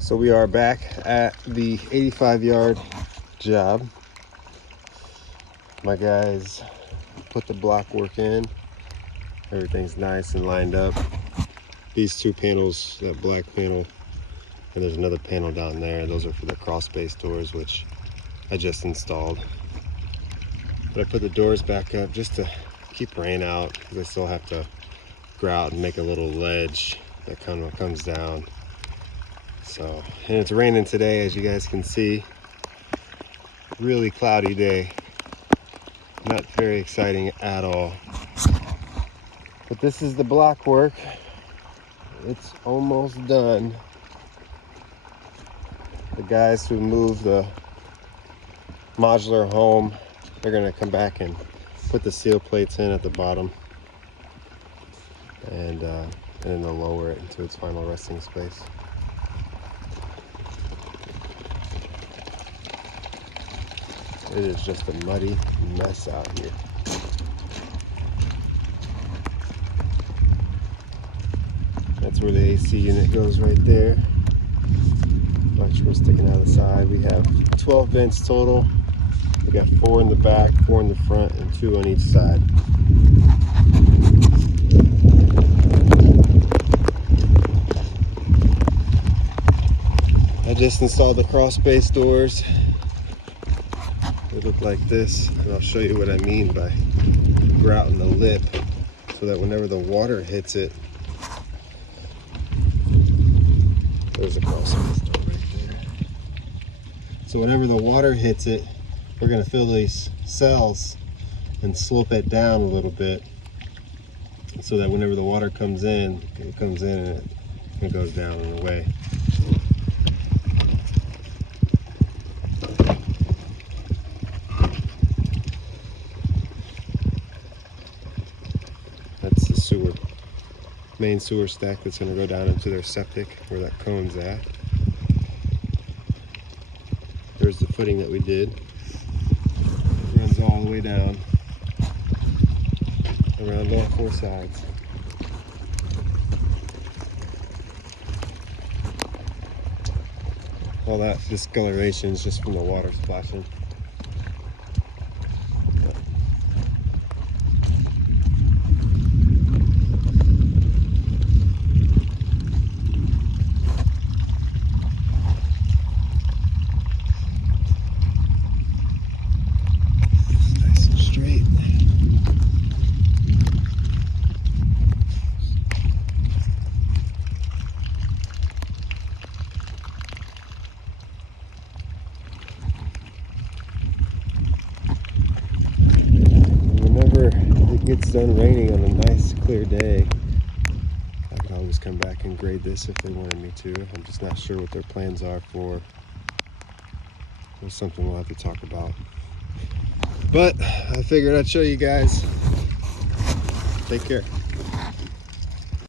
So we are back at the 85-yard job. My guys put the block work in. Everything's nice and lined up. These two panels, that black panel, and there's another panel down there. Those are for the crawl space doors, which I just installed. But I put the doors back up just to keep rain out, because I still have to grout and make a little ledge that kind of comes down. So, and it's raining today, as you guys can see. Really cloudy day. Not very exciting at all. But this is the block work. It's almost done. The guys who moved the modular home, they're gonna come back and put the seal plates in at the bottom. And then they'll lower it into its final resting space. It is just a muddy mess out here. That's where the AC unit goes right there. Electrical sticking out of the side. We have 12 vents total. We got 4 in the back, 4 in the front, and 2 on each side. I just installed the crawl space doors. They look like this, and I'll show you what I mean by grouting the lip so that whenever the water hits it, there's a crawl space door right there. So whenever the water hits it, we're going to fill these cells and slope it down a little bit so that whenever the water comes in, it comes in and it goes down and away. That's the sewer, main sewer stack that's going to go down into their septic where that cone's at. There's the footing that we did. It runs all the way down around all 4 sides. All that discoloration is just from the water splashing. Gets done raining on a nice clear day, I could always come back and grade this if they wanted me to. I'm just not sure what their plans are for. It's something we'll have to talk about. But I figured I'd show you guys. Take care.